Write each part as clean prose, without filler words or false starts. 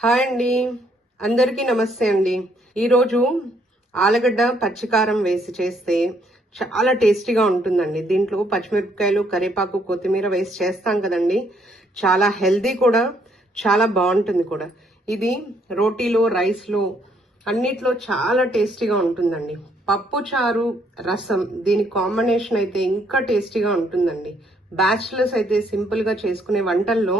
Hi అండి, అందరికీ నమస్తే అండి. ఈరోజు ఆలుగడ్డ పచ్చికారం వేసి చేస్తే చాలా టేస్టీగా ఉంటుందండి. దీంట్లో పచ్చిమిరపకాయలు, కరివేపాకు, కొత్తిమీర వేసి చేస్తాం కదండి. చాలా హెల్దీ కూడా, చాలా బాగుంటుంది కూడా. ఇది రోటీలో, రైస్లో అన్నిట్లో చాలా టేస్టీగా ఉంటుందండి. పప్పు చారు, రసం దీని కాంబినేషన్ అయితే ఇంకా టేస్టీగా ఉంటుందండి. బ్యాచిలర్స్ అయితే సింపుల్ గా చేసుకునే వంటల్లో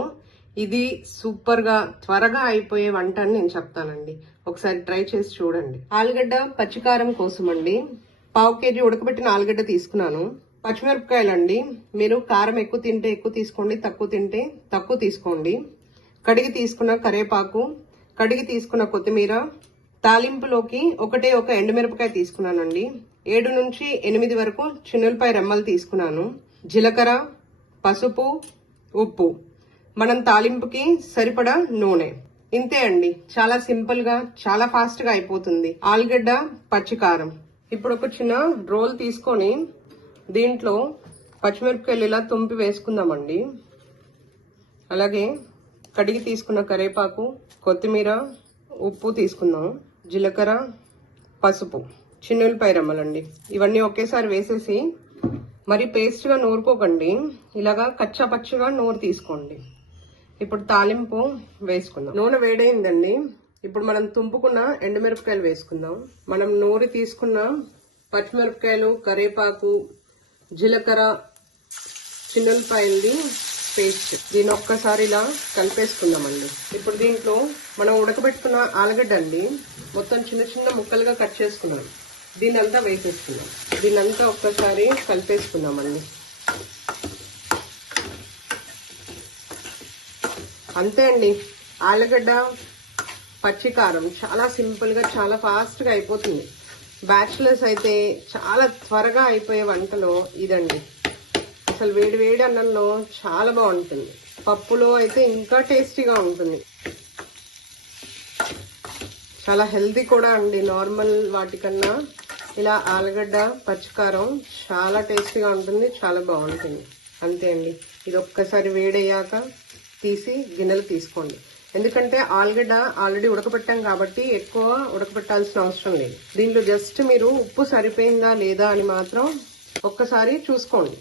ఇది సూపర్ గా త్వరగా అయిపోయే వంట అని నేను చెప్తానండి. ఒకసారి ట్రై చేసి చూడండి. ఆలుగడ్డ పచ్చికారం కోసం అండి 1/2 kg ఉడకబెట్టిన ఆలుగడ్డ తీసుకున్నాను. పచ్చిమిరపకాయలు అండి, మీరు కారం ఎక్కువ తింటే ఎక్కువ తీసుకోండి, తక్కువ తింటే తక్కువ తీసుకోండి. కడిగి తీసుకున్న కరివేపాకు, కడిగి తీసుకున్న కొత్తిమీర, తాలింపులోకి ఒక ఎండుమిరపకాయ తీసుకున్నానండి. 7 నుంచి 8 వరకు చిన్నులపాయ రెమ్మలు తీసుకున్నాను. జీలకర్ర, పసుపు, ఉప్పు, మనం తాలింపుకి సరిపడా నూనె. ఇంతే అండి, చాలా సింపుల్ గా చాలా ఫాస్ట్ గా అయిపోతుంది ఆలుగడ్డ పచ్చికారం. ఇప్పుడు ఒక చిన్న రోల్ తీసుకొని దీంట్లో పచ్చిమిరపకాయలు ఇలా తుంపి వేసుకుందామండి. అలాగే కడిగి తీసుకున్న కరివేపాకు, కొత్తిమీర, ఉప్పు తీసుకుందాం. జీలకర్ర, పసుపు, చిన్నులపాయ రెమ్మలండి. ఇవన్నీ ఒకేసారి వేసేసి మరి పేస్ట్ గా నూరుకోకండి, ఇలాగా కచ్చా పచ్చిగా నూరు తీసుకోండి. ఇప్పుడు తాలింపు వేసుకుందాం. నూనె వేడైందండి. ఇప్పుడు మనం తుంపుకున్న ఎండుమిరపకాయలు వేసుకుందాం. మనం నూరి తీసుకున్న పచ్చిమిరపకాయలు, కరివేపాకు, జీలకర్ర, చిన్నులపాయలది పేస్ట్, దీన్ని ఒక్కసారి ఇలా కలిపేసుకుందామండి. ఇప్పుడు దీంట్లో మనం ఉడకబెట్టుకున్న ఆలుగడ్డ అండి, మొత్తం చిన్న చిన్న ముక్కలుగా కట్ చేసుకున్నాం. దీన్నంతా వేసేసుకుందాం. దీన్నంతా ఒక్కసారి కలిపేసుకుందామండి. అంతే అండి, ఆలుగడ్డ పచ్చికారం చాలా సింపుల్ గా చాలా ఫాస్ట్ గా అయిపోతుంది. బ్యాచిలర్స్ అయితే చాలా త్వరగా అయిపోయే వంటలో ఇదండి. అసలు వేడి వేడి అన్నంలో చాలా బాగుంటుంది. పప్పులో అయితే ఇంకా టేస్టీగా ఉంటుంది. చాలా హెల్తీ కూడా అండి. నార్మల్ వాటికన్నా ఇలా ఆలుగడ్డ పచ్చికారం చాలా టేస్టీగా ఉంటుంది, చాలా బాగుంటుంది. అంతే అండి, ఇది ఒక్కసారి వేడయ్యాక తీసి గిన్నెలు తీసుకోండి. ఎందుకంటే ఆలుగడ్డ ఆల్రెడీ ఉడకబెట్టాం కాబట్టి ఎక్కువ ఉడకబెట్టాల్సిన అవసరం లేదు. దీంట్లో జస్ట్ మీరు ఉప్పు సరిపోయిందా లేదా అని మాత్రం ఒక్కసారి చూసుకోండి.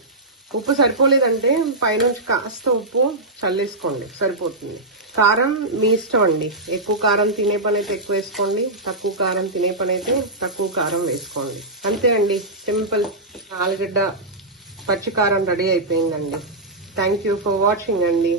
ఉప్పు సరిపోలేదంటే పైనుంచి కాస్త ఉప్పు చల్లేసుకోండి, సరిపోతుంది. కారం మీ ఇష్టం అండి. ఎక్కువ కారం తినే పని అయితే ఎక్కువ వేసుకోండి, తక్కువ కారం తినే పని అయితే తక్కువ కారం వేసుకోండి. అంతే అండి, సింపుల్ ఆలుగడ్డ పచ్చికారం రెడీ అయిపోయిందండి. థ్యాంక్ యూ ఫర్ వాచింగ్ అండి.